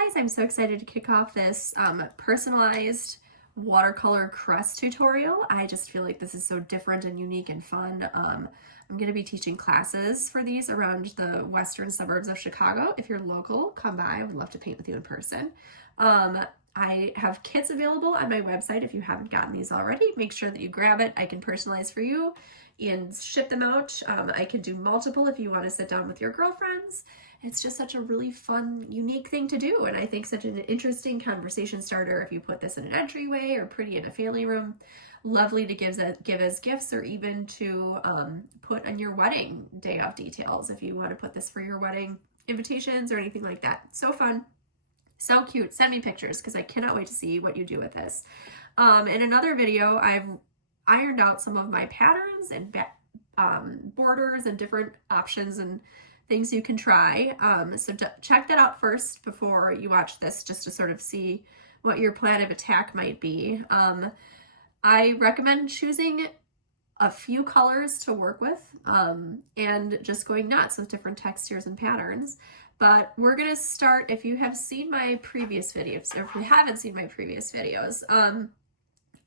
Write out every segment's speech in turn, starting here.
guys, I'm so excited to kick off this personalized watercolor crest tutorial. I just feel like this is so different and unique and fun. I'm going to be teaching classes for these around the western suburbs of Chicago. If you're local, come by. I would love to paint with you in person. I have kits available on my website. If you haven't gotten these already, make sure that you grab it. I can personalize for you and ship them out. I can do multiple if you want to sit down with your girlfriends. It's just such a really fun, unique thing to do, and I think such an interesting conversation starter if you put this in an entryway or pretty in a family room. Lovely to give as gifts, or even to put on your wedding day of details if you want to put this for your wedding invitations or anything like that. So fun, so cute. Send me pictures because I cannot wait to see what you do with this. In another video, I've ironed out some of my patterns and borders and different options and things you can try. So check that out first before you watch this, just to sort of see what your plan of attack might be. I recommend choosing a few colors to work with and just going nuts with different textures and patterns. But we're gonna start, if you have seen my previous videos, or if you haven't seen my previous videos,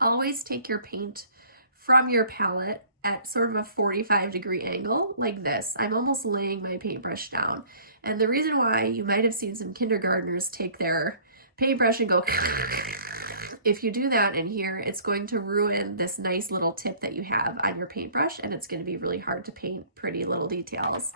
always take your paint from your palette at sort of a 45-degree angle like this. I'm almost laying my paintbrush down. And the reason why, you might have seen some kindergartners take their paintbrush and go, if you do that in here, it's going to ruin this nice little tip that you have on your paintbrush, and it's going to be really hard to paint pretty little details.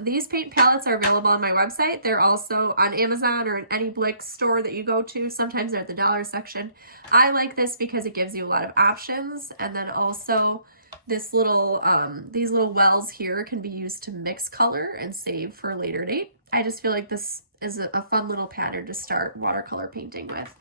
These paint palettes are available on my website. They're also on Amazon or in any Blick store that you go to. Sometimes they're at the dollar section. I like this because it gives you a lot of options, and then also this little, these little wells here can be used to mix color and save for a later date. I just feel like this is a fun little pattern to start watercolor painting with.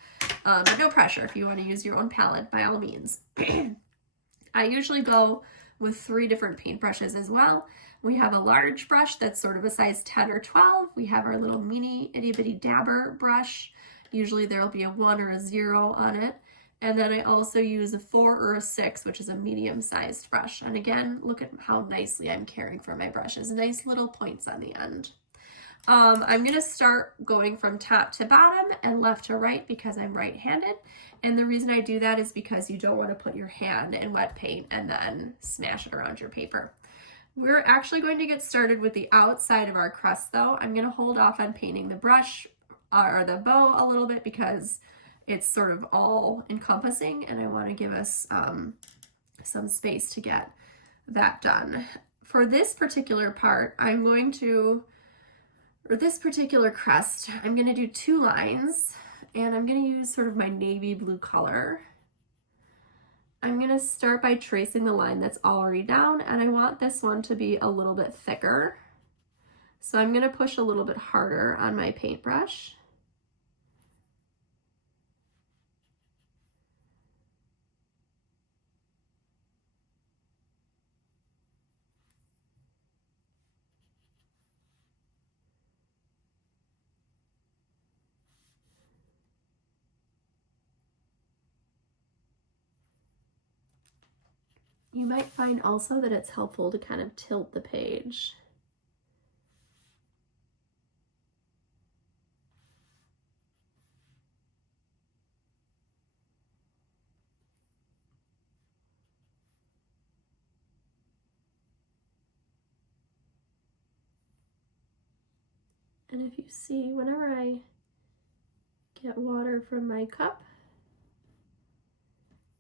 But no pressure. If you want to use your own palette, by all means. I usually go with 3 different paintbrushes as well. We have a large brush that's sort of a size 10 or 12. We have our little mini itty bitty dabber brush. Usually there will be a 1 or a 0 on it. And then I also use a 4 or a 6, which is a medium-sized brush. And again, look at how nicely I'm caring for my brushes. Nice little points on the end. I'm going to start going from top to bottom and left to right because I'm right-handed. And the reason I do that is because you don't want to put your hand in wet paint and then smash it around your paper. We're actually going to get started with the outside of our crest though. I'm going to hold off on painting the brush or the bow a little bit because it's sort of all encompassing, and I want to give us some space to get that done. For this particular part, this particular crest, I'm going to do 2 lines, and I'm going to use sort of my navy blue color. I'm going to start by tracing the line that's already down, and I want this one to be a little bit thicker. So I'm going to push a little bit harder on my paintbrush. You might find also that it's helpful to kind of tilt the page. And if you see, whenever I get water from my cup,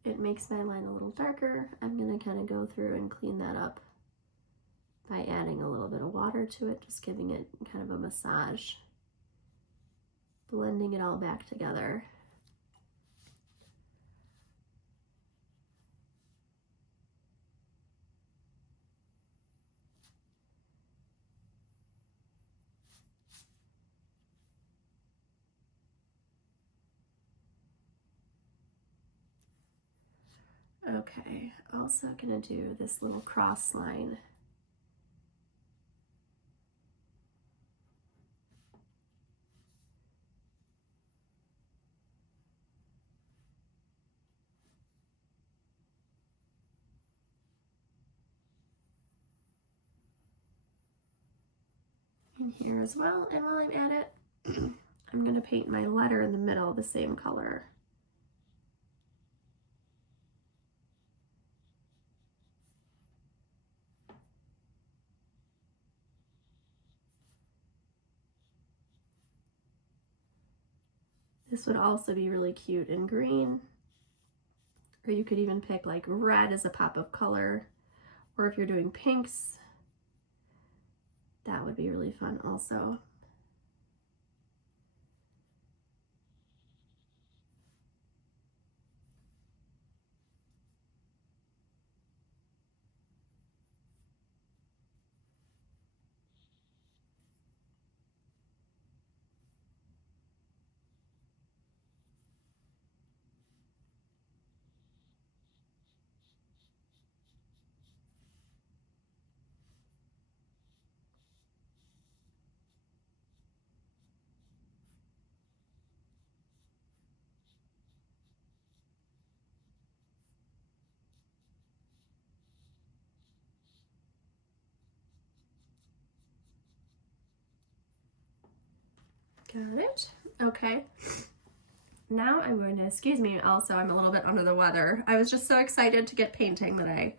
it makes my line a little darker. I'm going to kind of go through and clean that up by adding a little bit of water to it, just giving it kind of a massage, blending it all back together. Okay, also gonna do this little cross line. in here as well. And while I'm at it, I'm going to paint my letter in the middle the same color. This would also be really cute in green, or you could even pick like red as a pop of color, or if you're doing pinks, that would be really fun also. Got it. Okay. Now I'm going to, excuse me, also I'm a little bit under the weather. I was just so excited to get painting that I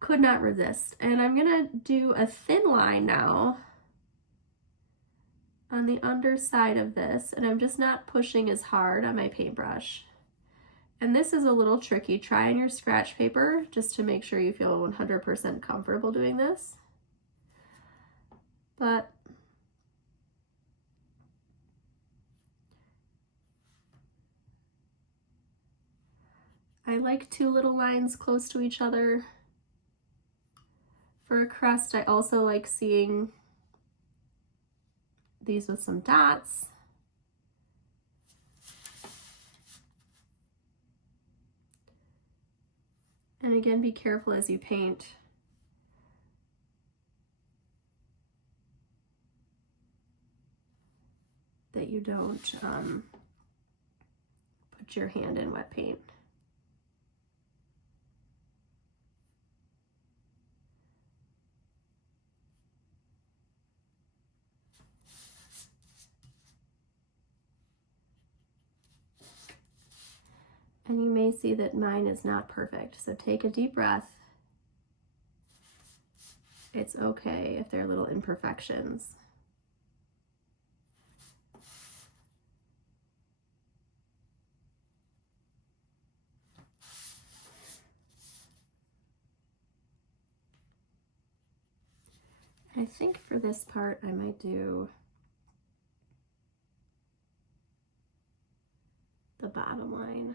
could not resist. And I'm gonna do a thin line now on the underside of this, and I'm just not pushing as hard on my paintbrush. And this is a little tricky. Try on your scratch paper just to make sure you feel 100% comfortable doing this. But I like two little lines close to each other. For a crest, I also like seeing these with some dots. And again, be careful as you paint. That you don't put your hand in wet paint. And you may see that mine is not perfect, so take a deep breath. It's okay if there are little imperfections. I think for this part I might do the bottom line.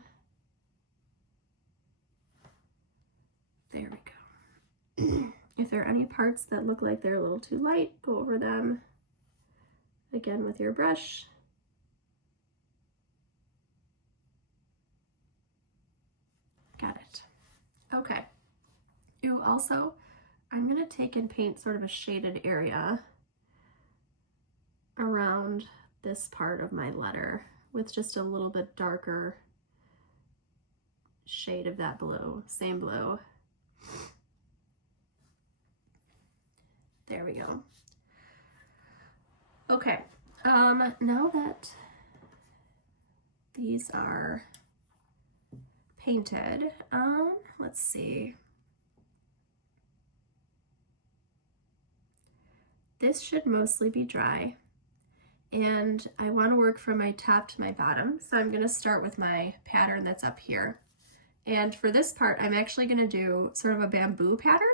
There we go. If there are any parts that look like they're a little too light, go over them again with your brush. Got it. Okay. Ooh, also, I'm going to take and paint sort of a shaded area around this part of my letter with just a little bit darker shade of that blue, same blue. There we go. Okay, now that these are painted, let's see. This should mostly be dry, and I want to work from my top to my bottom, so I'm going to start with my pattern that's up here. And for this part, I'm actually going to do sort of a bamboo pattern.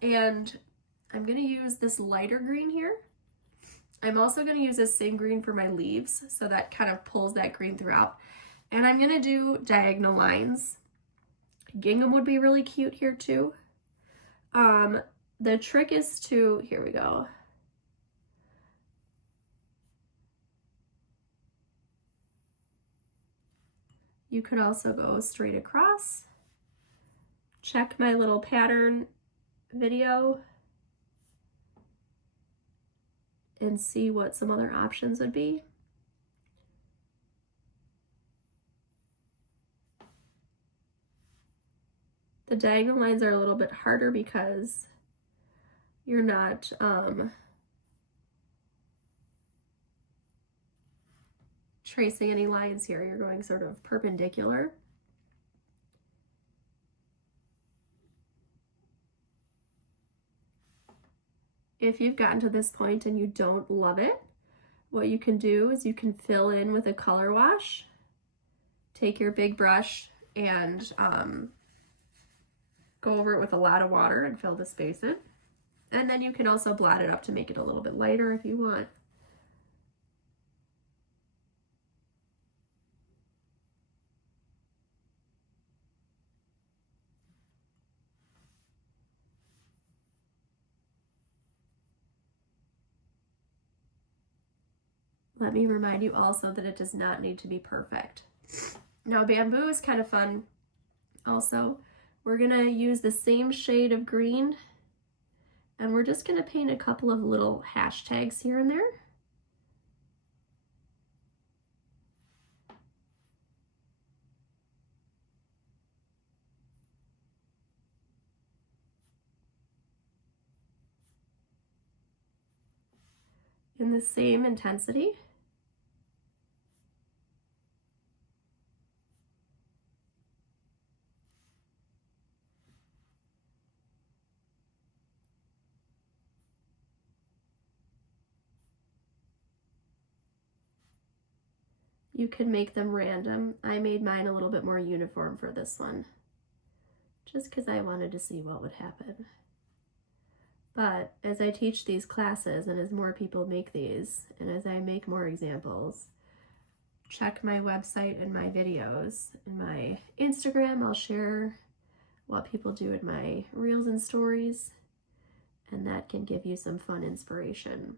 And I'm going to use this lighter green here. I'm also going to use this same green for my leaves, so that kind of pulls that green throughout. And I'm going to do diagonal lines. Gingham would be really cute here too. The trick is to, here we go. You could also go straight across. Check my little pattern video and see what some other options would be. The diagonal lines are a little bit harder because you're not tracing any lines here. You're going sort of perpendicular. If you've gotten to this point and you don't love it, what you can do is you can fill in with a color wash. Take your big brush and go over it with a lot of water and fill the space in. And then you can also blot it up to make it a little bit lighter if you want. Let me remind you also that it does not need to be perfect. Now, bamboo is kind of fun also. We're gonna use the same shade of green, and we're just gonna paint a couple of little hashtags here and there. In the same intensity. You can make them random. I made mine a little bit more uniform for this one, just because I wanted to see what would happen. But as I teach these classes and as more people make these, and as I make more examples, check my website and my videos. In my Instagram, I'll share what people do in my reels and stories, and that can give you some fun inspiration.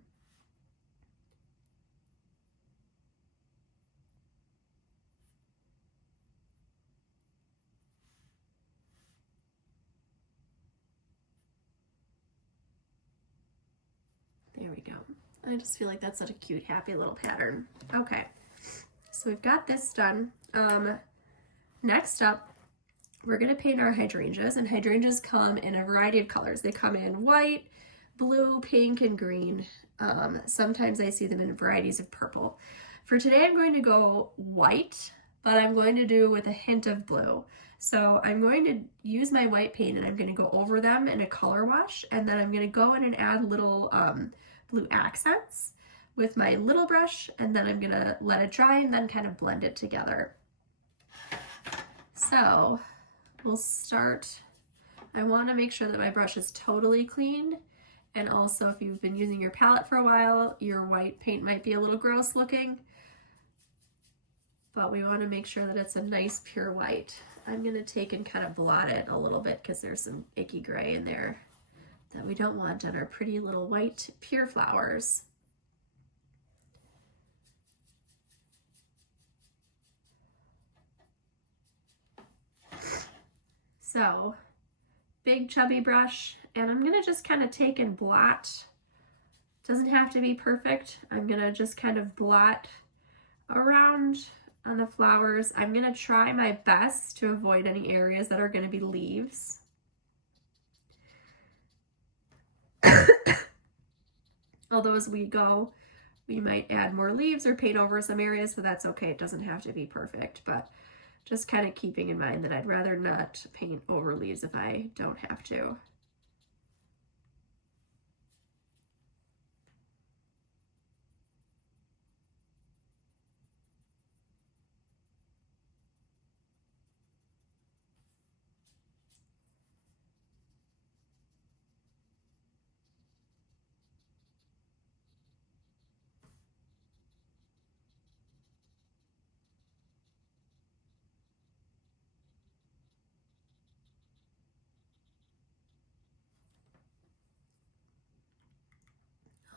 There we go. I just feel like that's such a cute, happy little pattern. Okay, so we've got this done. Next up, we're gonna paint our hydrangeas, and hydrangeas come in a variety of colors. They come in white, blue, pink, and green. Sometimes I see them in varieties of purple. For today, I'm going to go white, but I'm going to do with a hint of blue. So I'm going to use my white paint and I'm going to go over them in a color wash, and then I'm going to go in and add little blue accents with my little brush, and then I'm going to let it dry and then kind of blend it together. So we'll start. I want to make sure that my brush is totally clean, and also if you've been using your palette for a while, your white paint might be a little gross looking, but we want to make sure that it's a nice pure white. I'm going to take and kind of blot it a little bit because there's some icky gray in there that we don't want on our pretty little white pure flowers. So, big chubby brush, and I'm going to just kind of take and blot. Doesn't have to be perfect. I'm going to just kind of blot around on the flowers. I'm going to try my best to avoid any areas that are going to be leaves. Although as we go, we might add more leaves or paint over some areas, so that's okay. It doesn't have to be perfect, but just kind of keeping in mind that I'd rather not paint over leaves if I don't have to.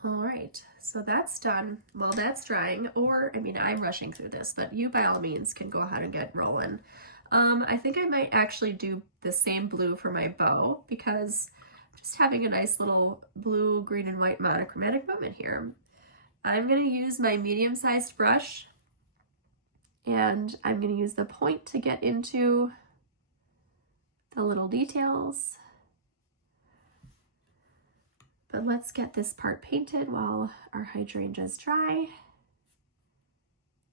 All right, so that's done. While that's drying, or I mean, I'm rushing through this, but you by all means can go ahead and get rolling. I think I might actually do the same blue for my bow because just having a nice little blue, green, and white monochromatic moment here. I'm going to use my medium-sized brush, and I'm going to use the point to get into the little details. But let's get this part painted while our hydrangeas dry.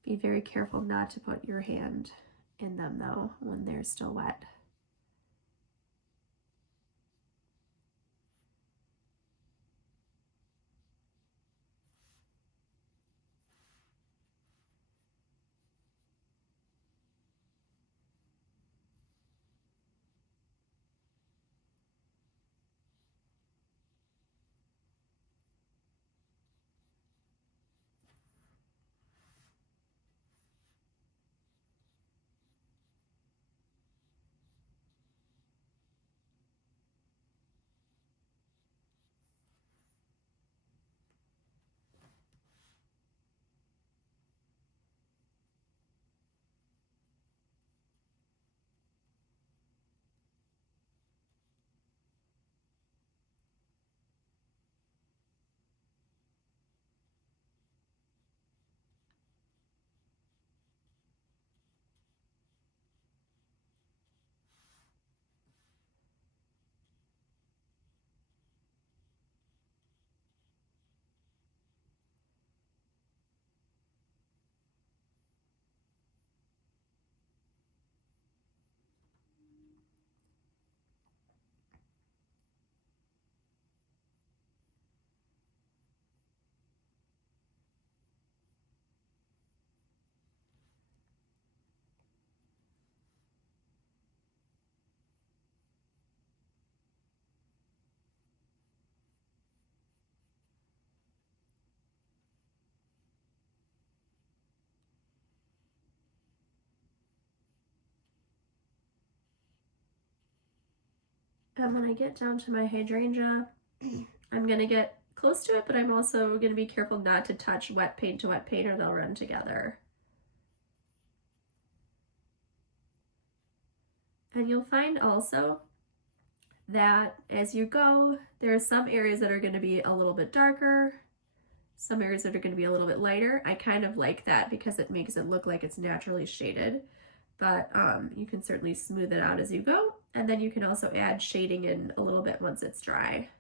Be very careful not to put your hand in them though when they're still wet. And when I get down to my hydrangea, I'm gonna get close to it, but I'm also gonna be careful not to touch wet paint to wet paint or they'll run together. And you'll find also that as you go, there are some areas that are gonna be a little bit darker, some areas that are gonna be a little bit lighter. I kind of like that because it makes it look like it's naturally shaded, but you can certainly smooth it out as you go. And then you can also add shading in a little bit once it's dry.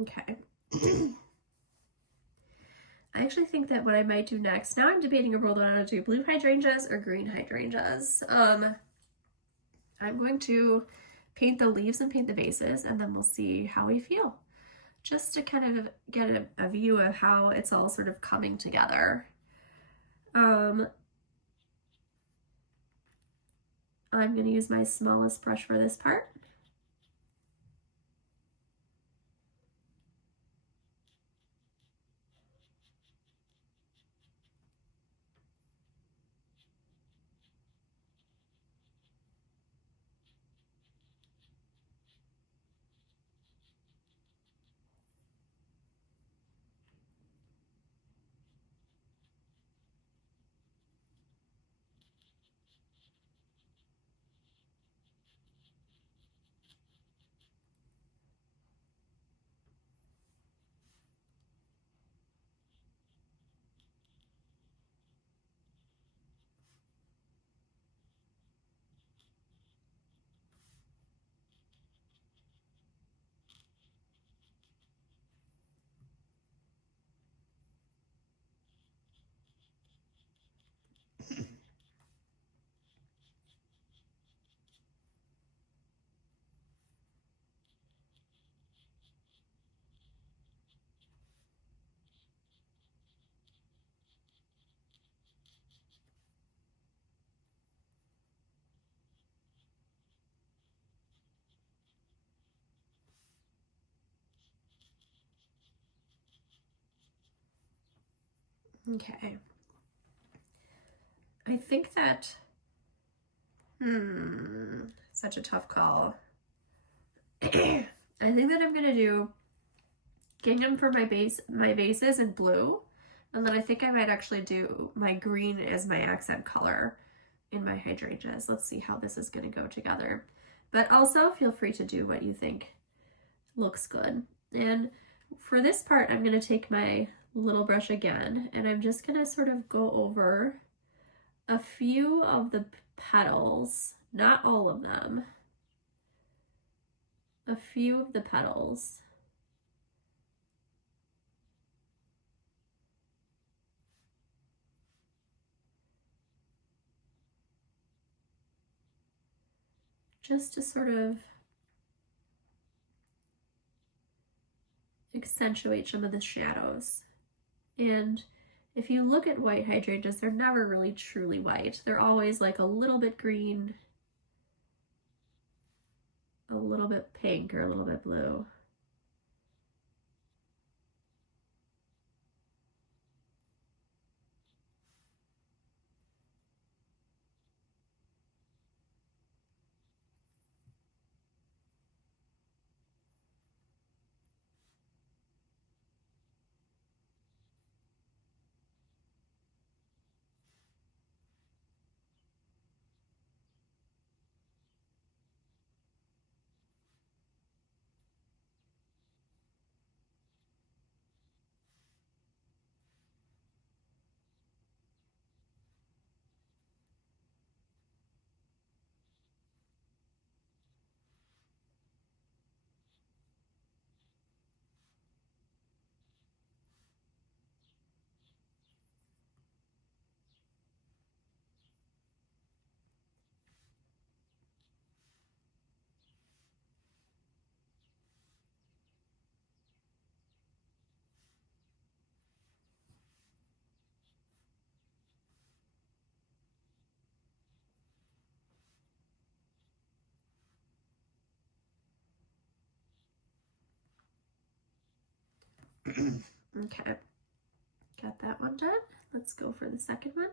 Okay. I actually think that what I might do next, now I'm debating a world whether I want to do blue hydrangeas or green hydrangeas. I'm going to paint the leaves and paint the bases, and then we'll see how we feel. Just to kind of get a view of how it's all sort of coming together. I'm going to use my smallest brush for this part. Okay. I think that, such a tough call. I think that I'm gonna do gingham for my bases in blue, and then I think I might actually do my green as my accent color in my hydrangeas. Let's see how this is gonna go together. But also feel free to do what you think looks good. And for this part, I'm gonna take my little brush again, and I'm just gonna sort of go over a few of the petals, not all of them, a few of the petals. Just to sort of accentuate some of the shadows. And if you look at white hydrangeas, they're never really truly white. They're always like a little bit green, a little bit pink, or a little bit blue. Okay, got that one done. Let's go for the second one.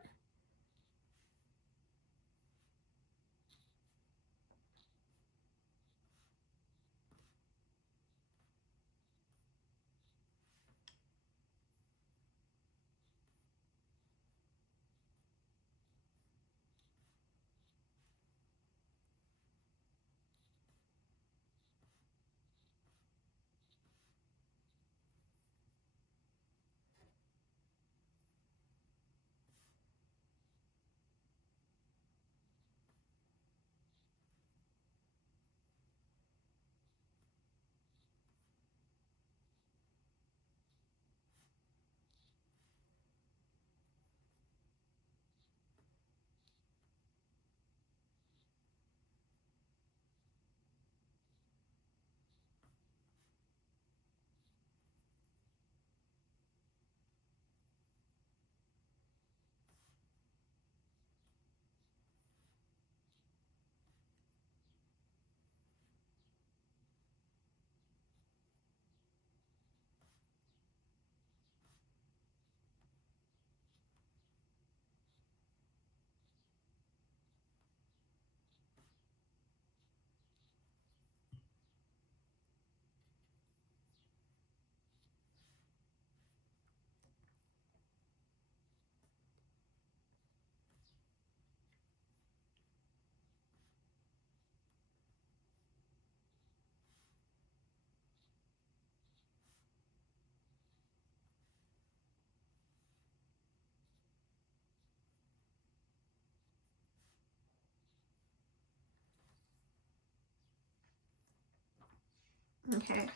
Okay,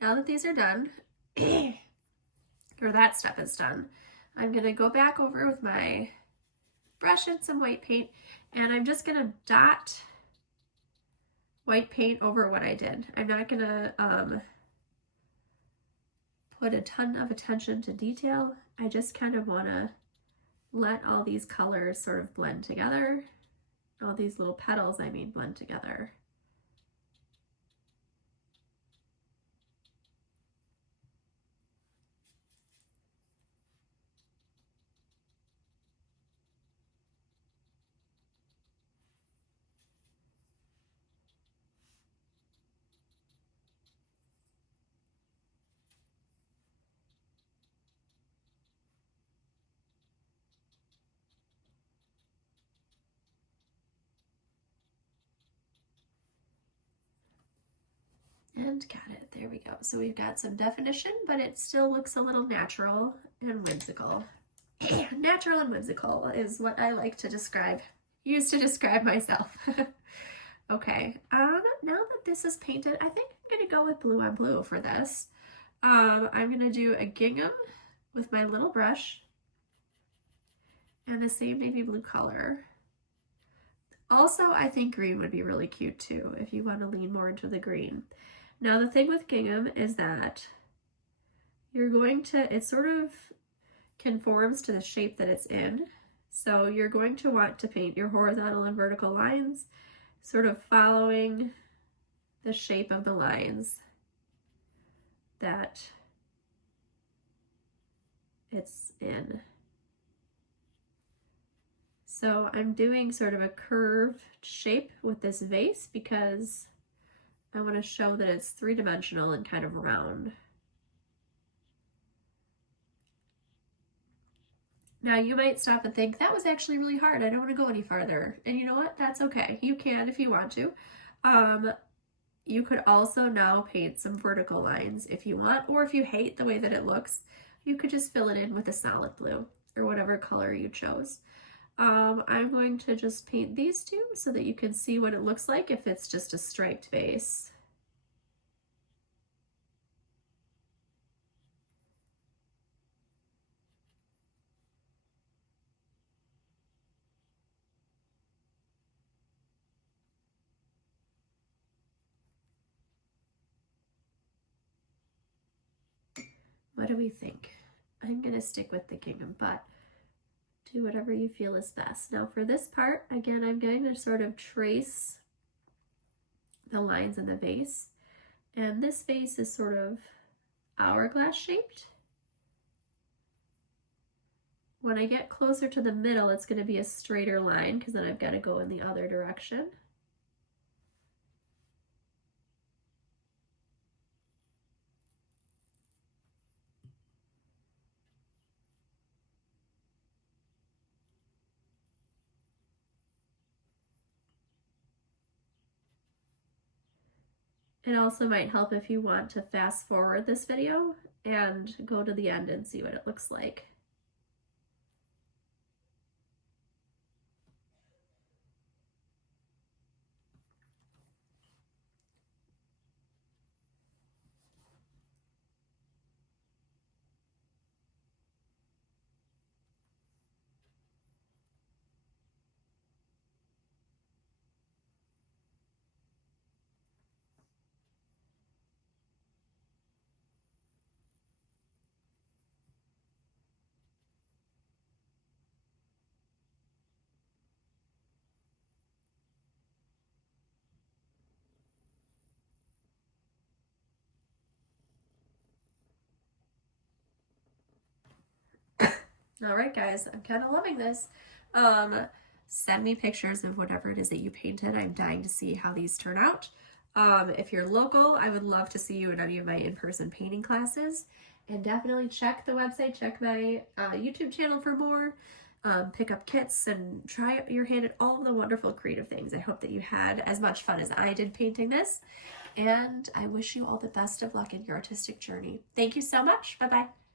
now that these are done, or that step is done, I'm gonna go back over with my brush and some white paint, and I'm just gonna dot white paint over what I did. I'm not gonna put a ton of attention to detail. I just kind of wanna let all these colors sort of blend together. All these little petals, I mean, blend together. And got it, there we go. So we've got some definition, but it still looks a little natural and whimsical. Natural and whimsical is what I like to use to describe myself. Okay, now that this is painted, I think I'm gonna go with blue on blue for this. I'm gonna do a gingham with my little brush and the same navy blue color. Also, I think green would be really cute too, if you want to lean more into the green. Now the thing with gingham is that it sort of conforms to the shape that it's in. So you're going to want to paint your horizontal and vertical lines sort of following the shape of the lines that it's in. So I'm doing sort of a curved shape with this vase because I want to show that it's three-dimensional and kind of round. Now you might stop and think, that was actually really hard, I don't want to go any farther. And you know what? That's okay. You can if you want to. You could also now paint some vertical lines if you want, or if you hate the way that it looks, you could just fill it in with a solid blue or whatever color you chose. I'm going to just paint these two so that you can see what it looks like if it's just a striped base. What do we think? I'm gonna stick with the gingham, but do whatever you feel is best. Now for this part, again, I'm going to sort of trace the lines in the vase. And this vase is sort of hourglass shaped. When I get closer to the middle, it's going to be a straighter line because then I've got to go in the other direction. It also might help if you want to fast forward this video and go to the end and see what it looks like. All right, guys, I'm kind of loving this. Send me pictures of whatever it is that you painted. I'm dying to see how these turn out. If you're local, I would love to see you in any of my in-person painting classes. And definitely check the website, check my YouTube channel for more. Pick up kits and try your hand at all of the wonderful creative things. I hope that you had as much fun as I did painting this. And I wish you all the best of luck in your artistic journey. Thank you so much. Bye-bye.